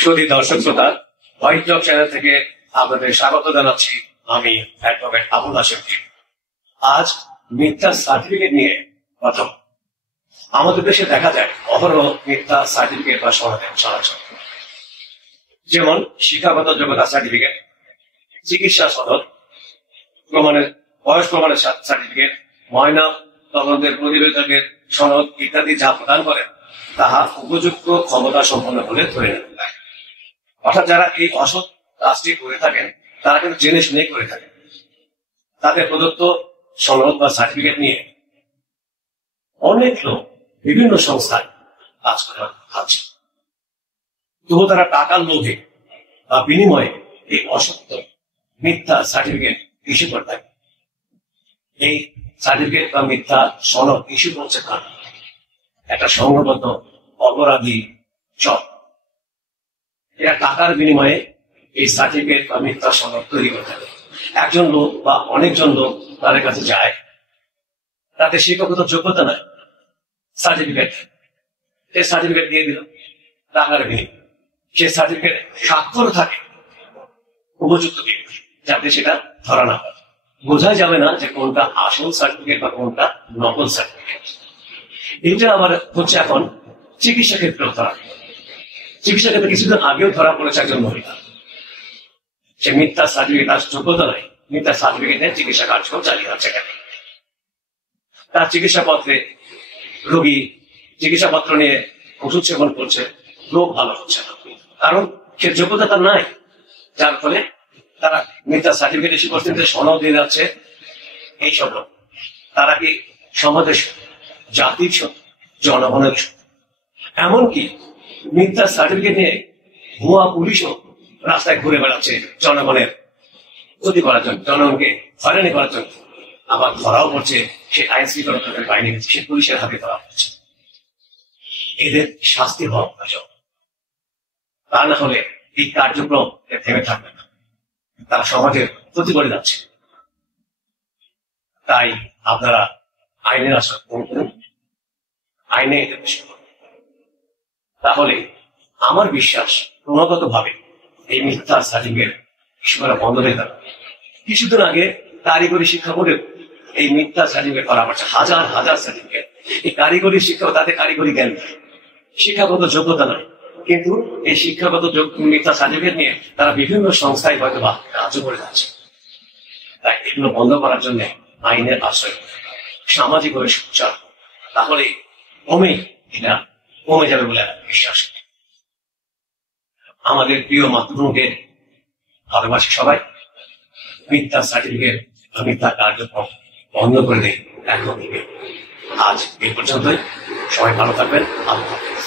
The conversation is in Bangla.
সুধী দর্শক শ্রোতা, হোয়াইট জব চ্যানেল থেকে আপনাদের স্বাগত জানাচ্ছি। আমি অ্যাডভোকেট আবুল হাশেম। আজ মিথ্যা সার্টিফিকেট নিয়ে কথা। আমাদের দেশে দেখা যায় অহরহ মিথ্যা সার্টিফিকেট বা সনদের চলাচল, যেমন শিক্ষাগত যোগ্যতা সার্টিফিকেট, চিকিৎসা সনদ, প্রমাণের বয়স প্রমাণের সার্টিফিকেট, ময়না তদন্তের প্রতিবেদকের সনদ ইত্যাদি যা প্রদান করেন তাহা উপযুক্ত ক্ষমতা সম্পন্ন বলে ধরে নেন। অর্থাৎ যারা এই অসৎ কাজটি করে থাকেন তারা কিন্তু জেনে শুনে করে থাকেন। তাদের প্রদত্ত সনদ বা সার্টিফিকেট নিয়ে অনেক লোক বিভিন্ন সংস্থায় কাজ করে খাচ্ছে, তবু তারা টাকার লোভে বা বিনিময়ে এই অসত্য মিথ্যা সার্টিফিকেট ইস্যু করে থাকে। এই সার্টিফিকেট বা মিথ্যা সনদ ইস্যু করছে কারা? একটা সংঘবদ্ধ অপরাধী চক্র। এরা টাকার বিনিময়ে এই সার্টিফিকেট বা মিথ্যা সনদ তৈরি করে থাকে। একজন লোক বা অনেকজন লোক তাদের কাছে যায়, তাতে শিক্ষাগত যোগ্যতা নাই, সার্টিফিকেট, এই সার্টিফিকেট দিয়ে দিল টাকার বিনিময়ে। সে সার্টিফিকেট স্বাক্ষর থাকে উপযুক্ত ব্যক্তি, যাতে সেটা ধরা না হয়, বোঝা যাবে না যে কোনটা আসল সার্টিফিকেট বা কোনটা নকল সার্টিফিকেট। এইটা আবার হচ্ছে এখন চিকিৎসা ক্ষেত্রেও ধরা। চিকিৎসা ক্ষেত্রে কিছুদিন আগেও ধরা পড়েছে একজন মহিলা, সে মিথ্যা সার্টিফিকেট, তার যোগ্যতা নাই, মিথ্যা সার্টিফিকেট নিয়ে চিকিৎসা কার্যক্রম চালিয়ে যাচ্ছে। তার চিকিৎসাপত্রে রোগী চিকিৎসাপত্র নিয়ে ওষুধ সেবন করছে, রোগ ভালো হচ্ছে না, কারণ সে যোগ্যতা তার নাই। যার ফলে তারা মিথ্যা সার্টিফিকেট ইস্যু করছে, সনদ দিয়ে যাচ্ছে। এইসব লোক তারা কি সমাজের জাতির জনগণের, এমনকি মিথ্যা সার্টিফিকেট নিয়ে ভুয়া পুলিশও রাস্তায় ঘুরে বেড়াচ্ছে জনগণের ক্ষতি করার জন্য, জনগণকে হয়রানি করার জন্য। আবার ধরাও পড়ছে, সে আইন শৃঙ্খলা বাহিনী, সে পুলিশের হাতে ধরা পড়ছে। এদের শাস্তি হওয়া প্রয়োজন, তা না হলে এই কার্যক্রম থেমে থাকবে না, তারা সমাজের ক্ষতি করে যাচ্ছে। তাই আপনারা আইনের আশা করুন, আইনে তাহলে আমার বিশ্বাস ক্রমাগত ভাবে এই মিথ্যা সার্টিফিকেট বন্ধ হয়ে যাবে। কিছুদিন আগে কারিগরি শিক্ষা বোর্ডের এই মিথ্যা সার্টিফিকেট করা হচ্ছে, হাজার হাজার সার্টিফিকেট। এই কারিগরি শিক্ষা, তাদের কারিগরি জ্ঞান, শিক্ষাগত যোগ্যতা নয়, কিন্তু এই শিক্ষাগত মিথ্যা সার্টিফিকেট নিয়ে তারা বিভিন্ন সংস্থায় হয়তো বা কাজ করে যাচ্ছে। তাই এগুলো বন্ধ করার জন্য আইনের আশ্রয়, সামাজিক ভাবে সোচ্চার, তাহলে এটা কমে যাবে বলে বিশ্বাস। আমাদের প্রিয় মাতৃভূমিকে ভালোবাসি সবাই, মিথ্যা সার্টিফিকেট, মিথ্যা কার্যক্রম বন্ধ করে দেয় এখন থেকে। আজ এই পর্যন্তই, সবাই ভালো থাকবেন। আল্লাহ হাফেজ।